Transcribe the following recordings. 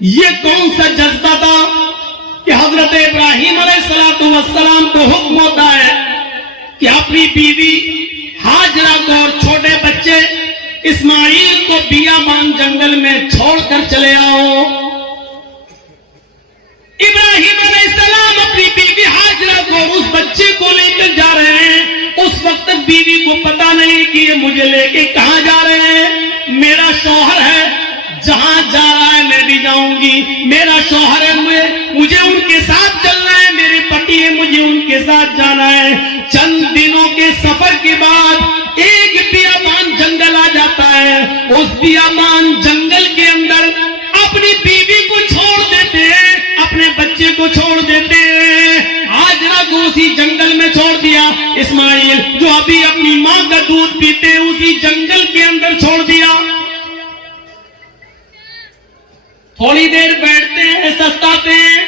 یہ کون سا جذبہ تھا کہ حضرت ابراہیم علیہ السلام کو حکم ہوتا ہے کہ اپنی بیوی ہاجرہ کو اور چھوٹے بچے اسماعیل کو بیابان جنگل میں چھوڑ کر چلے آؤ. ابراہیم علیہ السلام اپنی بیوی ہاجرہ کو اس بچے کو لے کر جا رہے ہیں. اس وقت تک بیوی کو پتا نہیں کہ یہ مجھے لے کے کہاں جا رہے ہیں. میرا شوہر ہے, جہاں جا رہا ہے میں بھی جاؤں گی. میرا شوہر ہے, مجھے ان کے ساتھ چلنا ہے. میرے پتی ہے, مجھے ان کے ساتھ جانا ہے. چند دنوں کے سفر کے بعد ایک بیابان جنگل آ جاتا ہے. اس بیابان جنگل کے اندر اپنی بیوی کو چھوڑ دیتے ہیں, اپنے بچے کو چھوڑ دیتے ہیں. ہاجرہ کو اسی جنگل میں چھوڑ دیا. اسماعیل جو ابھی اپنی ماں کا دودھ پیتے ہیں اسی جنگل کے اندر چھوڑ دیا. تھوڑی دیر بیٹھتے ہیں, سستاتے ہیں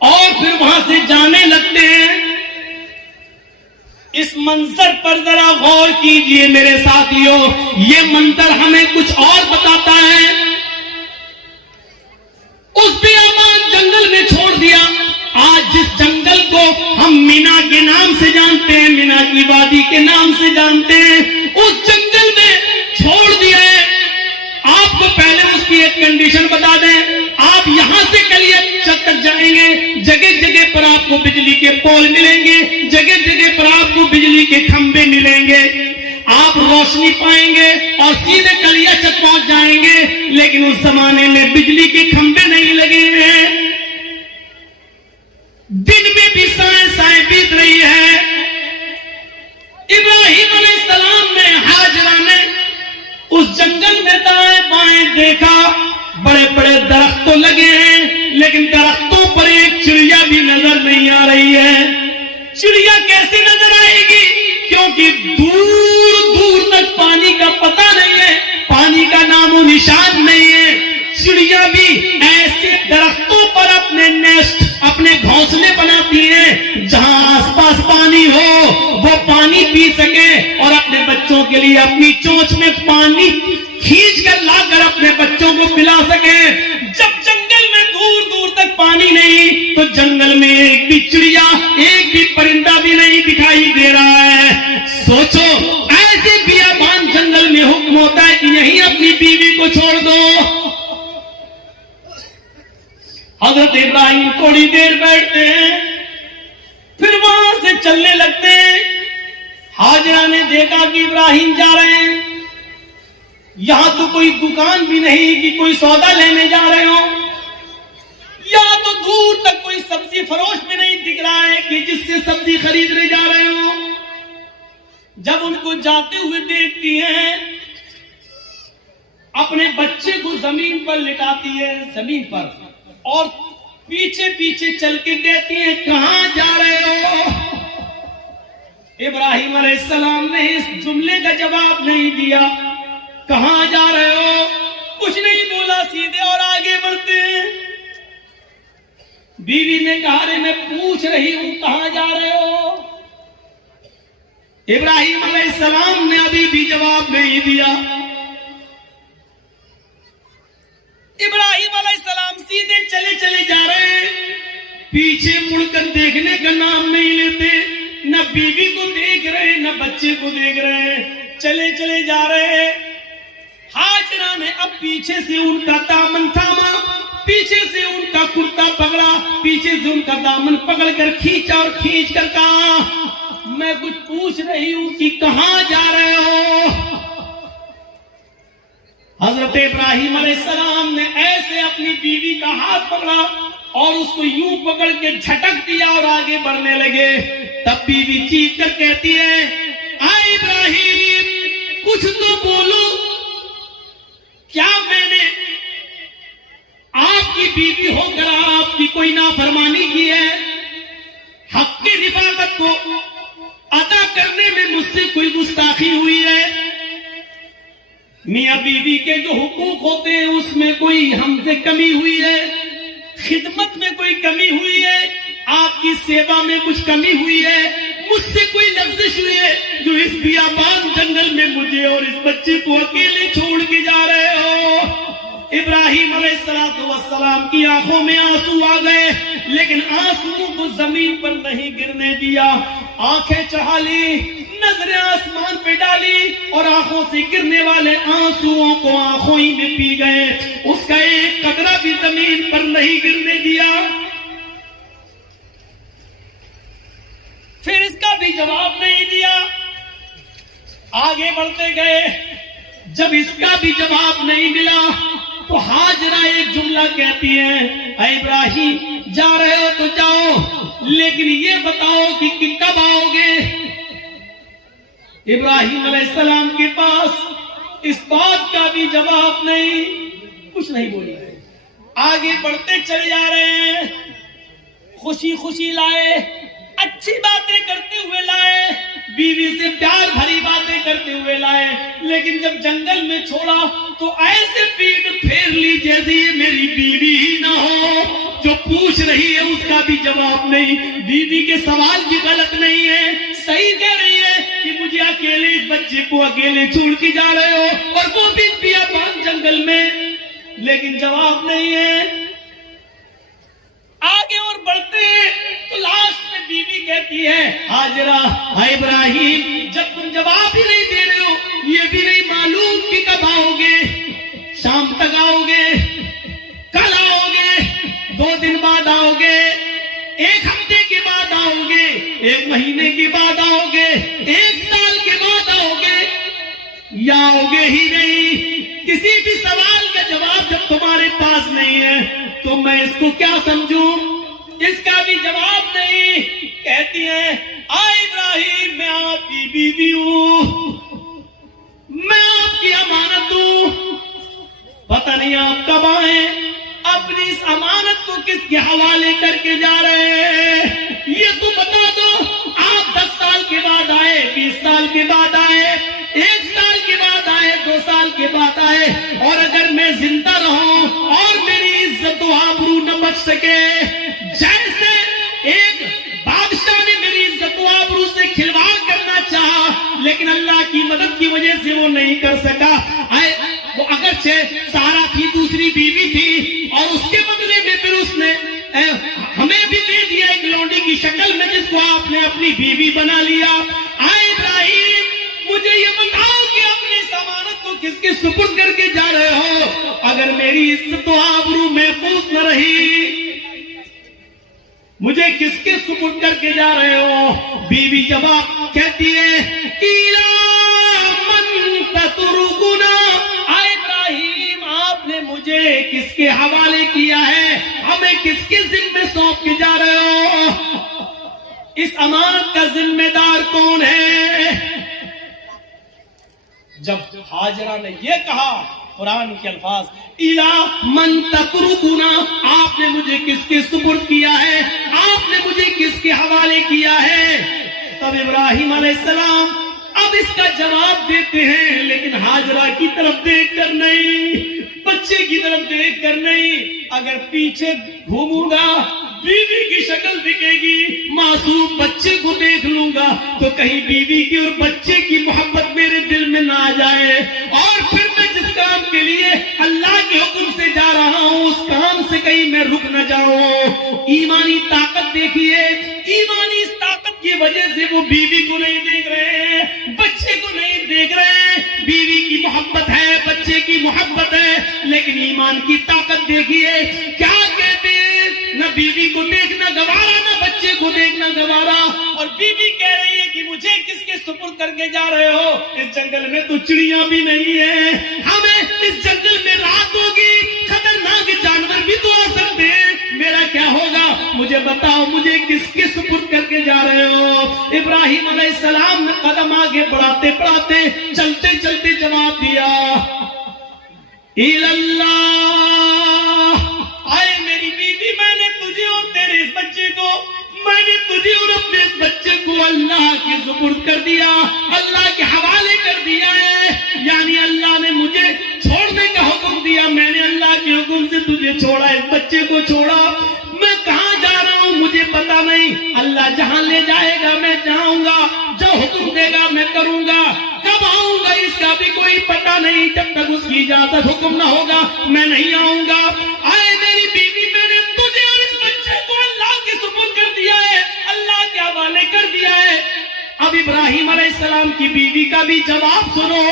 اور پھر وہاں سے جانے لگتے ہیں. اس منظر پر ذرا غور کیجئے میرے ساتھیوں, یہ منظر ہمیں کچھ اور بتاتا ہے. اس بیابان جنگل میں چھوڑ دیا. آج جس جنگل کو ہم مینا کے نام سے جانتے ہیں, مینا کی وادی کے نام سے جانتے ہیں, اس جنگل میں چھوڑ دیا ہے. آپ کو پہلے اس کی ایک کنڈیشن بتا دیں, آپ یہاں سے کلیہ چھت تک جائیں گے, جگہ جگہ پر آپ کو بجلی کے پول ملیں گے, جگہ جگہ پر آپ کو بجلی کے کھمبے ملیں گے, آپ روشنی پائیں گے اور سیدھے کلیہ چھت پہنچ جائیں گے. لیکن اس زمانے میں بجلی کے کھمبے نہیں لگے ہوئے ہیں. دن میں بھی سائیں بیت رہی ہے. ابراہیم علیہ السلام نے, ہاجرہ نے اس جنگل میں دائیں بائیں دیکھا, بڑے بڑے درخت تو لگے ہیں لیکن درختوں پر ایک چڑیا بھی نظر نہیں آ رہی ہے. چڑیا کیسے نظر آئے گی؟ کیونکہ دور دور تک پانی کا پتہ نہیں ہے, پانی کا نام و نشان نہیں ہے. چڑیا بھی ایسے درختوں پر اپنے نیسٹ, اپنے گھونسلے بناتی ہیں جہاں آس پاس پانی ہو, وہ پانی پی سکے اور اپنے بچوں کے لیے اپنی چونچ میں پانی کھینچ کر لا کر اپنے بچوں کو پلا سکے. جب جنگل میں دور دور تک پانی نہیں تو جنگل میں ایک بھی چڑیا, ایک بھی پرندہ بھی نہیں دکھائی دے رہا ہے. سوچو, ایسے بیابان جنگل میں حکم ہوتا ہے کہ یہیں اپنی بیوی کو چھوڑ دو. حضرت ابراہیم تھوڑی دیر بیٹھتے ہیں, پھر وہاں سے چلنے لگتے ہیں. ہاجرہ نے دیکھا کہ ابراہیم جا رہے ہیں. یہاں تو کوئی دکان بھی نہیں کہ کوئی سودا لینے جا رہے ہو, یہاں تو دور تک کوئی سبزی فروش بھی نہیں دکھ رہا ہے کہ جس سے سبزی خریدنے جا رہے ہو. جب ان کو جاتے ہوئے دیکھتی ہیں, اپنے بچے کو زمین پر لٹاتی ہے, زمین پر, اور پیچھے پیچھے چل کے کہتی ہیں کہاں جا رہے ہو. ابراہیم علیہ السلام نے اس جملے کا جواب نہیں دیا. کہاں جا رہے ہو کچھ نہیں بولا, سیدھے اور آگے بڑھتے ہیں. بیوی نے کہا رے میں پوچھ رہی ہوں کہاں جا رہے ہو. ابراہیم علیہ السلام نے ابھی بھی جواب نہیں دیا. ابراہیم علیہ السلام سیدھے چلے چلے جا رہے ہیں, پیچھے مڑ کر دیکھنے کا نام نہیں لیتے. نہ بیوی کو دیکھ رہے نہ بچے کو دیکھ رہے, چلے چلے جا رہے. ہاجرہ نے اب پیچھے سے ان کا دامن تھاما, پیچھے سے ان کا کرتا پکڑا, پیچھے سے ان کا دامن پکڑ کر کھینچا اور کھینچ کر کہا میں کچھ پوچھ رہی ہوں کہ کہاں جا رہے ہو. حضرت ابراہیم علیہ السلام نے ایسے اپنی بیوی کا ہاتھ پکڑا اور اس کو یوں پکڑ کے جھٹک دیا اور آگے بڑھنے لگے. تب بیوی چیخ کر کہتی ہے اے ابراہیم کچھ تو بولو, کیا میں نے آپ کی بیوی ہو کر آپ کی کوئی نافرمانی کی ہے؟ حق کی رفاقت کو ادا کرنے میں مجھ سے کوئی گستاخی ہوئی ہے؟ میاں بیوی کے جو حقوق ہوتے ہیں اس میں کوئی ہم سے کمی ہوئی ہے؟ خدمت میں کوئی کمی ہوئی ہے؟ آپ کی سیوا میں کچھ کمی ہوئی ہے؟ مجھ سے کوئی لفزش ہوئی ہے جو اس بیابان جنگل میں مجھے اور اس بچے کو اکیلے چھوڑ کے جا رہے ہو؟ ابراہیم علیہ السلام کی آنکھوں میں آنسو آ گئے، لیکن آنسو کو زمین پر نہیں گرنے دیا، آنکھیں چڑھا لی، نظریں آسمان پہ ڈالی اور آنکھوں سے گرنے والے آنسوؤں کو آنکھوں ہی میں پی گئے، اس کا ایک قطرہ بھی زمین پر نہیں گرنے دیا۔ پھر اس کا بھی جواب نہیں دیا، آگے بڑھتے گئے، جب اس کا بھی جواب نہیں ملا تو ہاجرہ ایک جملہ کہتی ہے، اے ابراہیم جا رہے ہو تو جاؤ، لیکن یہ بتاؤ کہ کب آؤ گے؟ ابراہیم علیہ السلام کے پاس اس بات کا بھی جواب نہیں، کچھ نہیں بولے، آگے بڑھتے چلے جا رہے ہیں، خوشی خوشی لائے، اچھی باتیں کرتے ہوئے لائے، بیوی سے پیار بھری باتیں کرتے ہوئے لائے، لیکن جب جنگل میں چھوڑا تو ایسے پیٹ پھیر لی جیسے یہ میری بیوی ہی نہ ہو، جو پوچھ رہی ہے اس کا بھی جواب نہیں، بیوی کے سوال بھی غلط نہیں ہے، صحیح کہہ رہی ہے کہ مجھے اکیلے اس بچے کو اکیلے چھوڑ کے جا رہے ہو، اور وہ بھی بیابان جنگل میں، لیکن جواب نہیں ہے۔ آگے اور بڑھتے تو لاسٹ میں بیوی کہتی ہے، ہاجرہ اے ابراہیم جب تم جواب ہی نہیں دے رہے ہو، یہ بھی نہیں معلوم کہ کب آؤ گے، شام تک آؤ گے، کل آؤ گے، 2 دن بعد آؤ گے، 1 ہفتے کے بعد آؤ گے، 1 مہینے کے بعد آؤ گے، 1 سال کے بعد آؤ گے، یا آؤ گے ہی نہیں۔ کسی بھی سوال کا جواب جب تمہارے پاس نہیں ہے تو میں اس کو کیا سمجھوں؟ اس کا بھی جواب نہیں۔ کہتی ہے، آئے ابراہیم میں آپ کی بیوی ہوں، میں آپ کی امانت ہوں، پتہ نہیں آپ کب آئیں، اپنی اس امانت کو کس کے حوالے کر کے جا رہے ہیں یہ تو بتا دو۔ آپ 10 سال کے بعد آئے، 20 سال کے بعد آئے، 1 سال کے بعد آئے، 2 سال کے بعد آئے، اور اگر میں زندہ رہوں اور میری عزت و آبرو نہ بچ سکے، جیسے ایک بادشاہ نے میری عزت و آبرو سے کھلواڑ کرنا چاہا لیکن اللہ کی مدد کی وجہ سے وہ نہیں کر سکا، وہ اگرچہ سارا تھی، دوسری بیوی تھی، اور اس کے بدلے میں پھر اس نے ہمیں بھی دے دیا ایک لونڈی کی شکل میں، جس کو آپ نے اپنی بیوی بنا لیا۔ آئے ابراہیم مجھے یہ بتاؤ کہ اپنی ضمانت کو کس کے سپرد کر کے جا رہے ہو؟ اگر میری عزت و آبرو محفوظ نہ رہی، مجھے کس کے سپرد کر کے جا رہے ہو؟ بیوی جواب کہتی ہے، ابراہیم آپ نے مجھے کس کے حوالے کیا ہے؟ ہمیں کس کے ذمے سونپ کے جا رہے ہو؟ اس امانت کا ذمہ دار کون ہے؟ جب ہاجرہ نے یہ کہا، قرآن کے الفاظ، الہ من تترکنا، آپ نے مجھے کس کے سپرد کیا ہے، آپ نے مجھے کس کے حوالے کیا ہے؟ تب ابراہیم علیہ السلام اب اس کا جواب دیتے ہیں، لیکن ہاجرہ کی طرف دیکھ کر نہیں، بچے کی طرف دیکھ کر نہیں۔ اگر پیچھے گھوموں گا بیوی کی شکل دکھے گی، معصوم بچے کو دیکھ لوں گا تو کہیں بیوی کی اور بچے کی محبت میرے دل میں نہ آ جائے، اور پھر میں جس کام کے لیے اللہ کے حکم سے جا رہا ہوں اس کام سے کہیں میں رک نہ جاؤں۔ ایمانی طاقت دیکھیے، ایمانی اس طاقت کی وجہ سے وہ بیوی کو نہیں دیکھ رہے ہیں، بچے کو نہیں دیکھ رہے ہیں، بیوی کی محبت ہے، بچے کی محبت ہے، لیکن ایمان کی طاقت دیکھیے کیا کہتے ہیں، نہ بیوی کو دیکھنا گوارا، نہ بچے کو دیکھنا گوارا، اور بیوی کہہ رہی ہے کہ مجھے کس کے سپرد کر کے جا رہے ہو؟ اس جنگل میں تو چڑیاں بھی نہیں ہیں، ہمیں اس جنگل میں رات ہوگی، خطرناک جانور بھی تو آ سکتے ہیں، میرا کیا ہوگا؟ مجھے بتاؤ مجھے کس کے سپرد کر کے جا رہے ہو؟ ابراہیم علیہ السلام نے قدم آگے بڑھاتے بڑھاتے چلتے چلتے جواب دیا، اللہ، آئے میری بیوی، میں نے تجھے اور تیرے اس بچے کو، میں نے تجھے اور اپنے اس بچے کو اللہ کے سپرد کر دیا، اللہ کے حوالے کر دیا ہے، یعنی اللہ نے مجھے چھوڑنے کا حکم دیا، میں نے اللہ کے حکم سے تجھے چھوڑا، اس بچے کو چھوڑا، میں کہاں جا رہا ہوں مجھے پتا نہیں، اللہ جہاں لے جائے گا میں جاؤں گا، جو حکم دے گا میں کروں گا، کب آؤں گا اس کا کا بھی کوئی پتہ نہیں، جب تک اس کی اجازت حکم نہ ہوگا میں نہیں آؤں گا۔ آئے میری بیوی، میں نے تجھے اور اس بچے کو اللہ کے سپرد کر دیا ہے، اللہ کے حوالے کر دیا ہے۔ اب ابراہیم علیہ السلام کی بیوی کا بھی جواب سنو،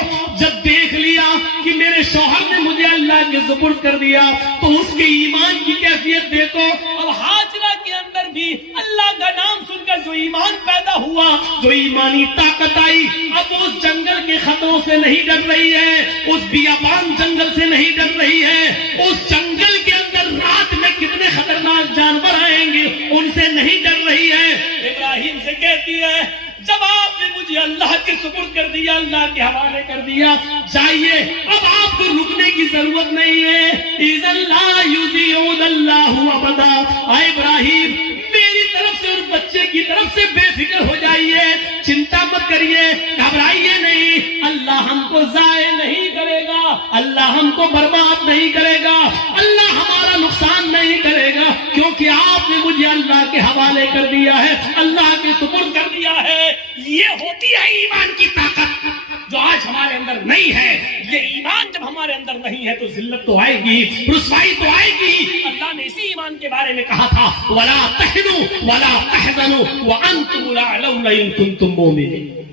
جب دیکھ لیا کہ میرے شوہر نے مجھے اللہ کے سپرد کر دیا تو اس کے ایمان کی کیفیت دیکھو۔ اب ہاجرہ کے اندر بھی اللہ کا نام سن کر جو ایمان پیدا ہوا، جو ایمانی طاقت آئی، اب اس جنگل کے خطروں سے نہیں ڈر رہی ہے، اس بیابان جنگل سے نہیں ڈر رہی ہے، اس جنگل کے اندر رات میں کتنے خطرناک جانور آئیں گے ان سے نہیں ڈر رہی ہے۔ ابراہیم سے کہتی ہے جب آپ نے مجھے اللہ کے سپرد کر دیا، اللہ کے حوالے کر دیا، جائیے، اب آپ کو رکنے کی ضرورت نہیں ہے۔ اِذَا لَا يُضِيعُ اللَّهُ أَبَدًا۔ اے ابراہیم، میری طرف سے اور بچے کی طرف سے بے فکر ہو جائیے، چنتا مت کریے، گھبرائیے نہیں، اللہ ہم کو ضائع نہیں کرے گا، اللہ ہم کو برباد نہیں کرے گا، اللہ ہمارا نقصان نہیں کرے گا، کیونکہ آپ نے مجھے اللہ کے حوالے کر دیا ہے، اللہ کے سپرد کر دیا ہے۔ یہ ہوتی ہے ایمان کی طاقت جو آج ہمارے اندر نہیں ہے۔ یہ ایمان جب ہمارے اندر نہیں ہے تو ذلت تو آئے گی، رسوائی تو آئے گی۔ اللہ نے اسی ایمان کے بارے میں کہا تھا وَلَا تَهِنُوا وَلَا تَحْزَنُوا وَأَنْتُمُ الْأَعْلَوْنَ إِن كُنتُم مُؤْمِنِينَ۔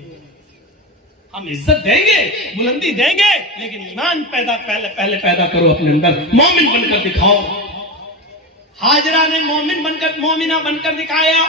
ہم عزت دیں گے، بلندی دیں گے، لیکن ایمان پہلے پیدا کرو اپنے اندر، مومن بن کر دکھاؤ۔ ہاجرہ نے مومنہ بن کر دکھایا،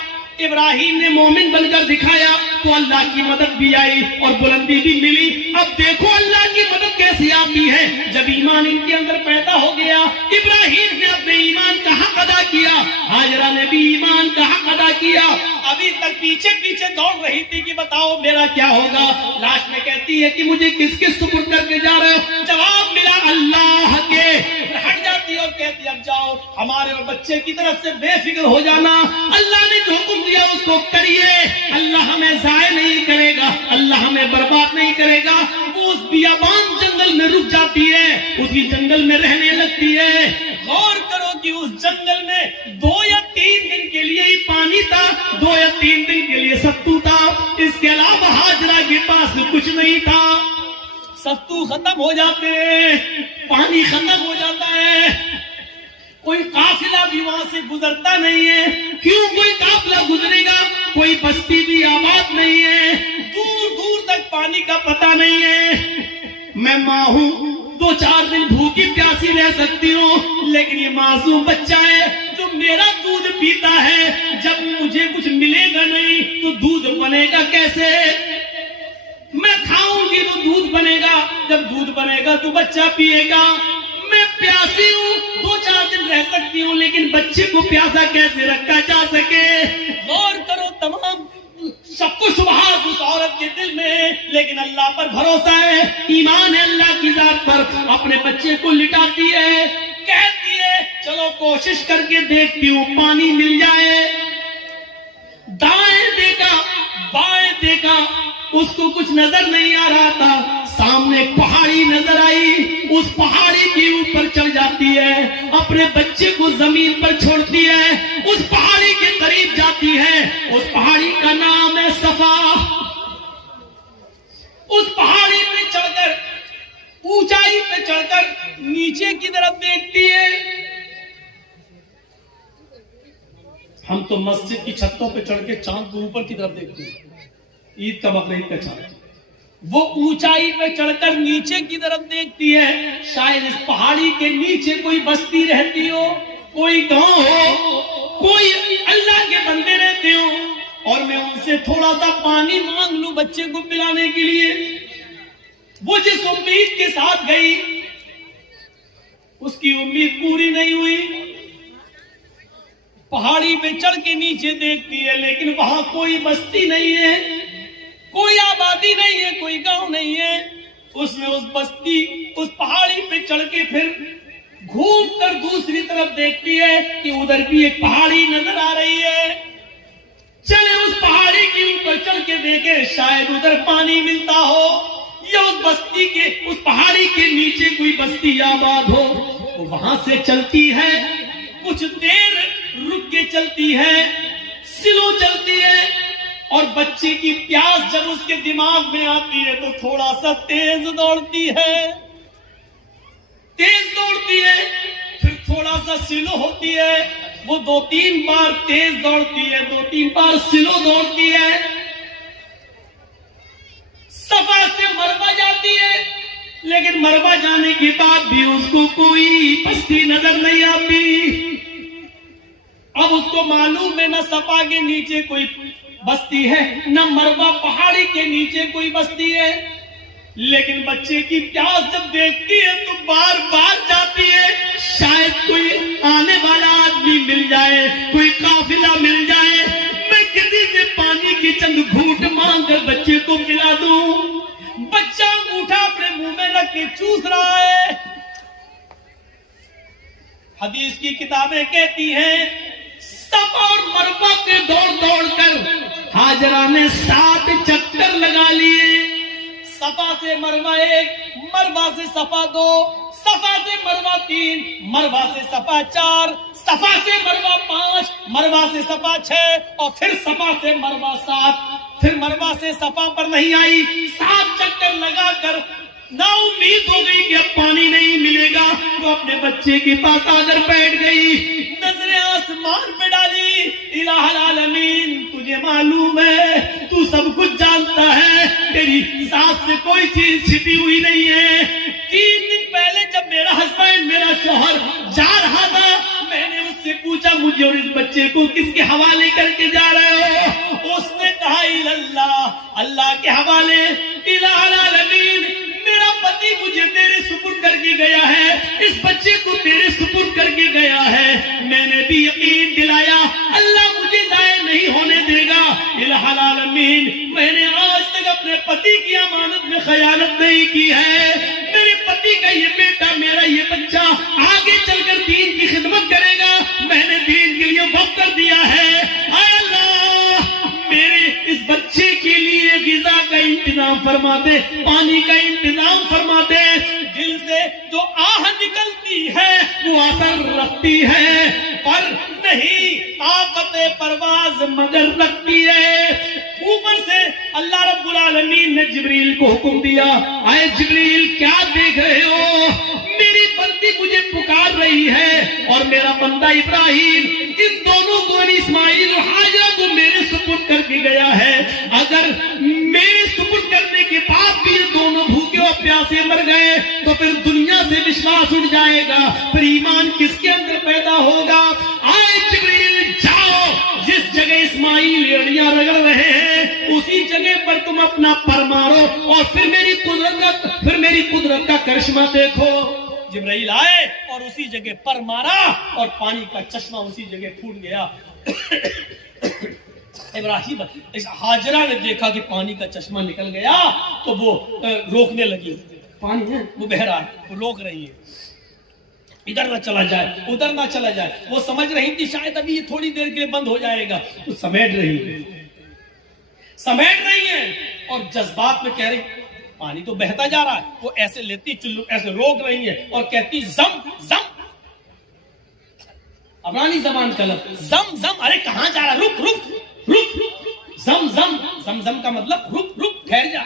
ابراہیم نے مومن بن کر دکھایا تو اللہ کی مدد بھی آئی اور بلندی بھی ملی۔ اب دیکھو اللہ کی مدد کیسی آتی ہے جب ایمان ان کے اندر پیدا ہو گیا۔ ابراہیم نے اپنے ایمان کا حق ادا کیا، ہاجرہ نے بھی ایمان کا حق ادا کیا۔ ابھی تک پیچھے دوڑ رہی تھی کہ بتاؤ میرا کیا ہوگا، لاسٹ میں کہتی ہے کہ مجھے کس کے سپرد کر کے جا رہے ہو؟ جواب ملا اللہ کے۔ ہٹ جاتی اور کہتی اب جاؤ، ہمارے اور بچے کی طرف سے بے فکر ہو جانا، اللہ نے جو حکم دیا اس کو کریے، اللہ ہمیں ضائع نہیں کرے گا، اللہ ہمیں برباد نہیں کرے گا۔ وہ اس بیابان جنگل میں رک جاتی ہے، اسی جنگل میں رہنے لگتی ہے۔ غور کرو کہ اس جنگل میں 2 یا 3 دن کے لیے ہی پانی تھا، 2 یا 3 دن کے لیے ستو تھا، اس کے علاوہ ہاجرہ کے پاس کچھ نہیں تھا۔ ستو ختم ہو جاتے ہیں، پانی ختم ہو جاتا ہے، کوئی قافلہ بھی وہاں سے گزرتا نہیں ہے۔ کیوں کوئی قافلہ گزرے گا؟ کوئی بستی بھی آباد نہیں ہے، دور دور تک پانی کا پتہ نہیں ہے۔ میں ماں ہوں، 2-4 دن بھوکی پیاسی رہ سکتی ہوں، لیکن یہ معصوم بچہ ہے جو میرا دودھ پیتا ہے، جب مجھے کچھ ملے گا نہیں تو دودھ بنے گا کیسے؟ میں کھاؤں گی تو دودھ بنے گا، جب دودھ بنے گا تو بچہ پیے گا۔ میں پیاسی ہوں، 2-4 دن رہ سکتی ہوں، لیکن بچے کو پیاسا کیسے رکھا جا سکے؟ غور کرو، تمام سب کو شبہات اس عورت کے دل میں ہے، لیکن اللہ پر بھروسہ ہے، ایمان ہے اللہ کی ذات پر۔ اپنے بچے کو لٹاتی ہے، کہتی ہے چلو کوشش کر کے دیکھتی ہوں پانی مل جائے۔ دائیں دیکھا، بائیں دیکھا، اس کو کچھ نظر نہیں آ رہا تھا۔ سامنے ایک پہاڑی نظر آئی، اس پہاڑی کے اوپر چڑھ جاتی ہے، اپنے بچے کو زمین پر چھوڑتی ہے، اس پہاڑی کے قریب جاتی ہے۔ اس پہاڑی کا نام ہے صفا۔ اس پہاڑی پہ چڑھ کر، اونچائی پہ چڑھ کر نیچے کی طرف دیکھتی ہے۔ ہم تو مسجد کی چھتوں پہ چڑھ کے چاند کو اوپر کی طرف دیکھتے ہیں، عید کا بقرعید کا چاند۔ وہ اونچائی پہ چڑھ کر نیچے کی طرف دیکھتی ہے، شاید اس پہاڑی کے نیچے کوئی بستی رہتی ہو، کوئی گاؤں ہو، کوئی اللہ کے بندے رہتے ہو، اور میں ان سے تھوڑا سا پانی مانگ لوں بچے کو پلانے کے لیے۔ وہ جس امید کے ساتھ گئی، اس کی امید پوری نہیں ہوئی۔ پہاڑی پہ چڑھ کے نیچے دیکھتی ہے، لیکن وہاں کوئی بستی نہیں ہے، کوئی آبادی نہیں ہے، کوئی گاؤں نہیں ہے۔ اس نے اس بستی، اس پہاڑی پہ چڑھ کے پھر گھوم کر دوسری طرف دیکھتی ہے کہ ادھر بھی ایک پہاڑی نظر آ رہی ہے۔ چلے اس پہاڑی کے اوپر چڑھ کے دیکھے، شاید ادھر پانی ملتا ہو، یا اس بستی کے، اس پہاڑی کے نیچے کوئی بستی آباد ہو۔ وہاں سے چلتی ہے، کچھ دیر رک کے چلتی ہے، سلو چلتی ہے، اور بچے کی پیاس جب اس کے دماغ میں آتی ہے تو تھوڑا سا تیز دوڑتی ہے، پھر تھوڑا سا سلو ہوتی ہے، وہ 2-3 بار تیز دوڑتی ہے، 2-3 بار سلو دوڑتی ہے، صفا سے مروہ جاتی ہے، لیکن مروہ جانے کے بعد بھی اس کو کوئی بستی نظر نہیں آتی۔ اب اس کو معلوم ہے نہ صفا کے نیچے کوئی بستی ہے، نہ مروہ پہاڑی کے نیچے کوئی بستی ہے، لیکن بچے کی پیاس جب دیکھتی ہے تو بار بار جاتی ہے، شاید کوئی آنے والا آدمی مل جائے، کوئی قافلہ مل جائے، میں کسی سے پانی کی چند گھونٹ مانگ کر بچے کو پلا دوں۔ بچہ انگوٹھا اپنے منہ میں رکھ کے چوس رہا ہے۔ حدیث کی کتابیں کہتی ہیں صفا اور مروہ کے دوڑ کر ہاجرہ نے 7 چکر لگا لیے، صفا سے مروہ 1، مروہ سے صفا 2، صفا سے مروہ 3، مروہ سے صفا 4، صفا سے مروہ 5، مروہ سے صفا 6، اور پھر صفا سے مروہ 7۔ پھر مروہ سے صفا پر نہیں آئی، 7 چکر لگا کر نا امید ہو گئی کہ اب پانی نہیں ملے گا، تو اپنے بچے کے پاس آ کر بیٹھ گئی، نظریں آسمان پہ ڈالی۔ الہ العالمین، تجھے معلوم ہے، تو سب کچھ جانتا ہے، تیری ذات سے کوئی چیز چھپی ہوئی نہیں ہے۔ 3 دن پہلے جب میرا ہسبینڈ، میرا شوہر جا رہا تھا، میں نے اس سے پوچھا مجھے اور اس بچے کو کس کے حوالے کر کے جا رہے ہو؟ اس نے کہا اللہ، اللہ کے حوالے۔ الہ العالمین، میرا پتی مجھے تیرے سپرد کر کے گیا ہے، اس بچے کو تیرے سپرد کر کے گیا ہے، میں نے بھی یقین دلایا اللہ مجھے ضائع نہیں ہونے دے گا۔ الہ العالمین، میں نے آج تک اپنے پتی کی امانت میں خیانت نہیں کی ہے، میرے پتی کا یہ بیٹا، میرا یہ بچہ آگے چل کر دین کی خدمت کرے گا، میں نے دین کے لیے وقف کر دیا ہے۔ اے اللہ، میرے اس بچے کے لیے غذا کا انتظام فرما دے، پانی کا انتظام فرما دے۔ دل سے جو آہ نکلتی ہے وہ اثر رکھتی ہے، پر نہیں طاقت پرواز مگر رکھتی ہے۔ اوپر سے اللہ رب العالمین نے جبریل کو حکم دیا، اے جبریل کیا دیکھ رہے ہو؟ میری بندی مجھے پکار رہی ہے اور میرا بندہ ابراہیم ان دونوں کو، اسماعیل اور ہاجرہ کو میرے سپرد کر کے گیا ہے، اگر میرے سپرد کرنے کے بعد بھی یہ دونوں بھوکے اور پیاسے مر گئے تو پھر دنیا سے وشواس اٹھ جائے گا، پھر ایمان کس کے اندر پیدا ہوگا؟ آئے جبریل، جاؤ، جس جگہ اسماعیل ایڑیاں رگڑ رہے ہیں اسی جگہ پر تم اپنا پر مارو اور پھر میری قدرت کا کرشمہ دیکھو۔ جبرائیل آئے اور اسی جگہ پر مارا اور پانی کا چشمہ اسی جگہ پھوٹ گیا۔ ابراہیم، ہاجرہ نے دیکھا کہ پانی کا چشمہ نکل گیا تو وہ روکنے لگی، پانی ہے وہ بہہ رہا ہے، وہ روک رہی ہے، ادھر نہ چلا جائے، ادھر نہ چلا جائے، وہ سمجھ رہی تھی شاید ابھی یہ تھوڑی دیر کے لیے بند ہو جائے گا، تو سمیٹ رہی ہے اور جذبات میں کہہ رہی پانی تو بہتا جا رہا ہے، وہ ایسے لیتی چلو ایسے روک رہی ہے اور کہتی زم زم، عبرانی زبان کا لفظ زم زم، ارے کہاں جا رہا، رک رک رک، زم زم، زم زم کا مطلب رک رک، ٹھہر جا۔